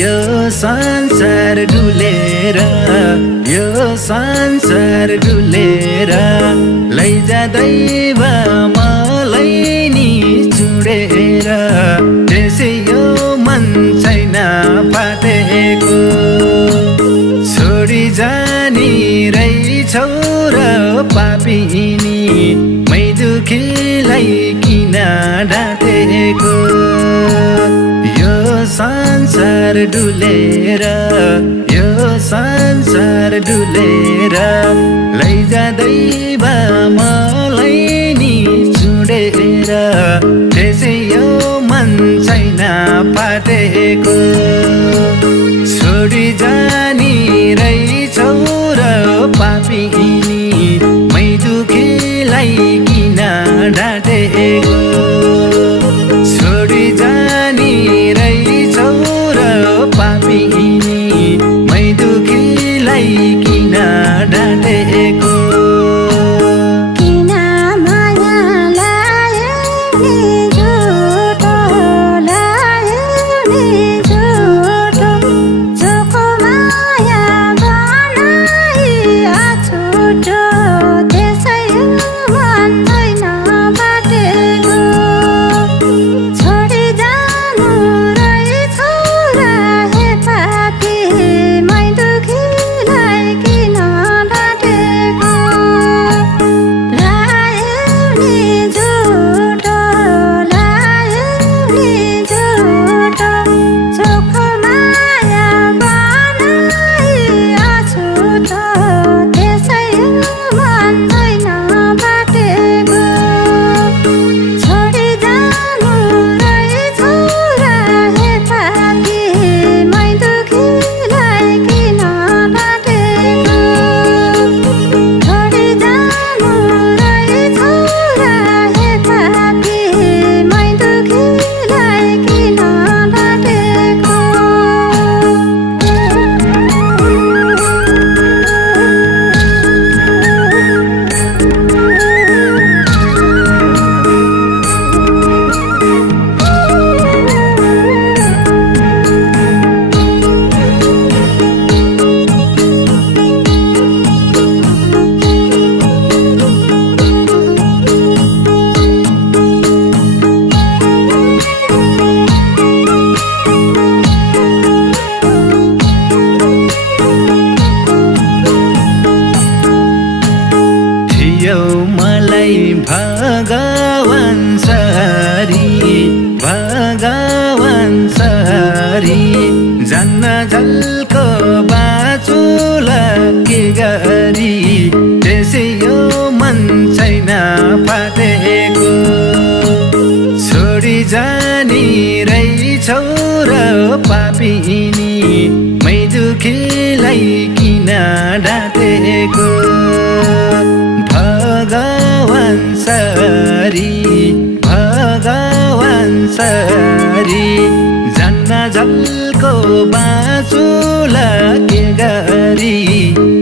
यो संसार डुलेर यो संसार डुलेर लैजाँदैव मलाई नि चुडेर त्यसै यो मन छैन फाटेको छोडी जानी रहेछौ र पापिनी मै दुखीलाई किन ढाँटेको यो संसार डुलेर यो संसार डुलेर लैजाँदैव मलाई नि चुडेर त्यसै यो मन छैन फाटेको छोडी जानी रहेछौ र पापिनी मै दुखीलाई किन ढाँटेको छोडी जानी रहेछौ र पापिनी मै दुखीलाई किन ढाँटेको भगवान सरी जन्न झल्को बाँचुला के गरी त्यसै यो मन छैन फाटेको छोडी जानी रहेछौ र पापिनी मै दुखीलाई किन ढाँटेको भगवान सरी जन्न झल्को बाँचुला के गरी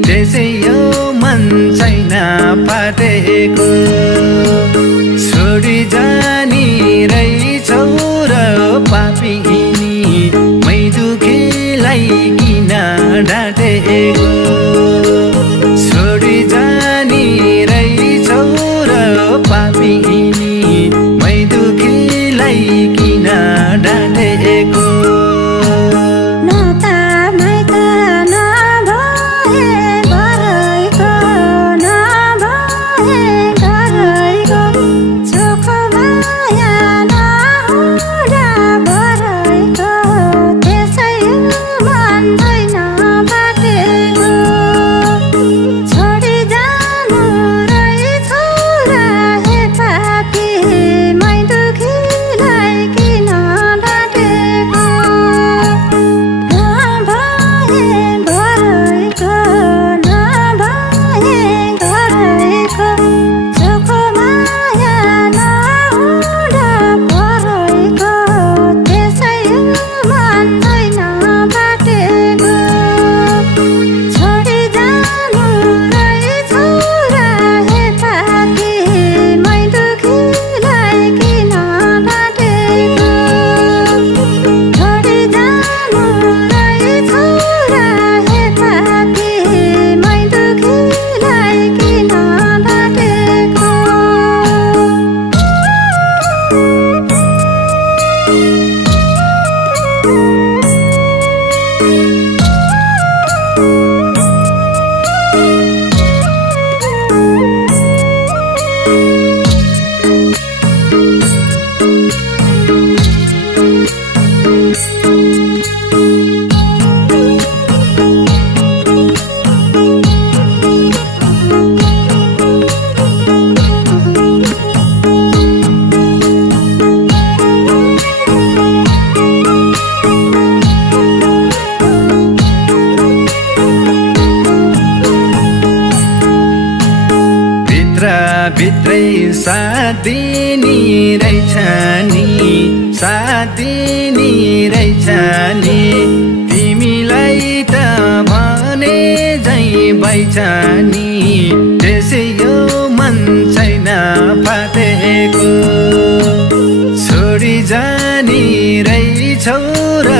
त्यसै यो मन छैन फाटेको छोडी जानी रहेछौ र पापिनी मै दुखीलाई किन ढाँटेको छोडी जानी रहेछौ र पापिनी मै दुखीलाई किन ढाँटेको त्यसै मन छैन फाटेको भित्रै साथ दिने रहेछ नि साथ दिने रहेछ नि तिमीलाई त भने झै भइछ नि त्यसै यो मन छैन फाटेको छोडी जाने रहेछौ र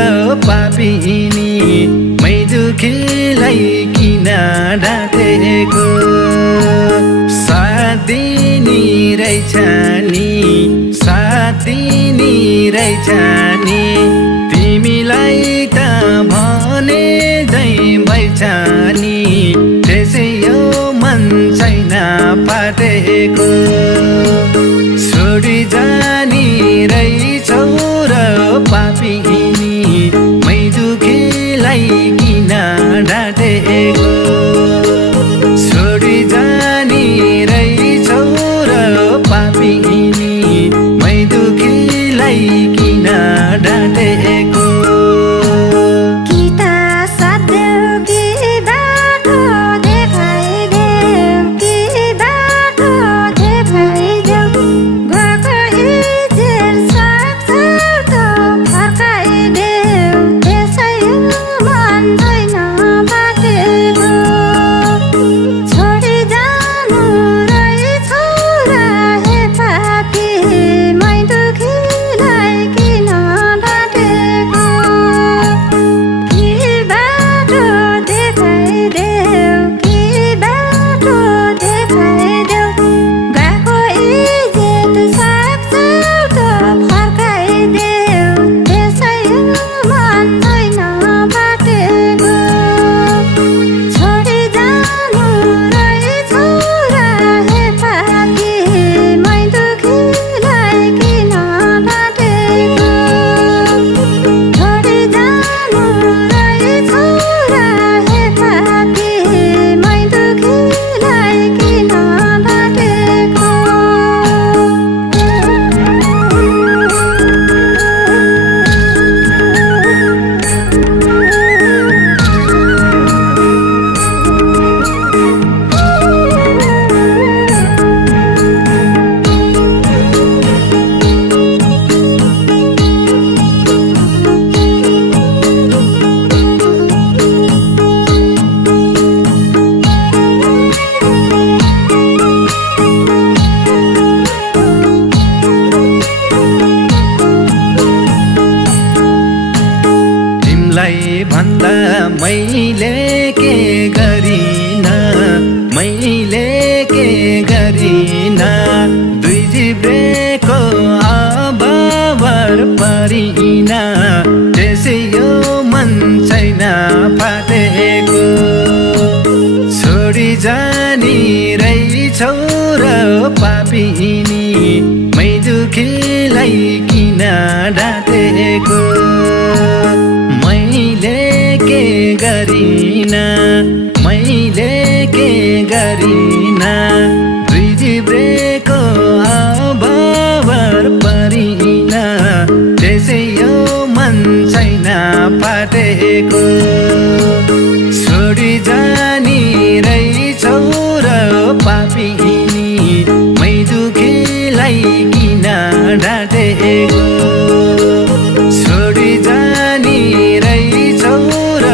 पापिनी मै दुखीलाई किन ढाँटेको साथ दिने रहेछ नि साथ दिने रहेछ नि तिमीलाई त भने झै भइछ नि त्यसै यो मन छैन फाटेको छोडी जाने रहेछौ र पापिनी मै दुखीलाई किन ढाँटेको छोडी जाने रहेछौ र पापिनी मै दुखीलाई किन ढाँटेको भन्दा मैले के गरिन मैले के गरिन दुई जिब्रेको अभावर परिन त्यसै यो मन छैन फाटेको छोडी जाने रहेछौ र पापिनी मै दुखीलाई किन ढाँटेको मैले के गरिन मैले के गरिन दुई जिब्रेको अभावर परिन त्यसै यो मन छैन फाटेको छोडी जाने रहेछौ र पापिनी मै दुखीलाई किन ढाँटेको छोडी जाने रहेछौ र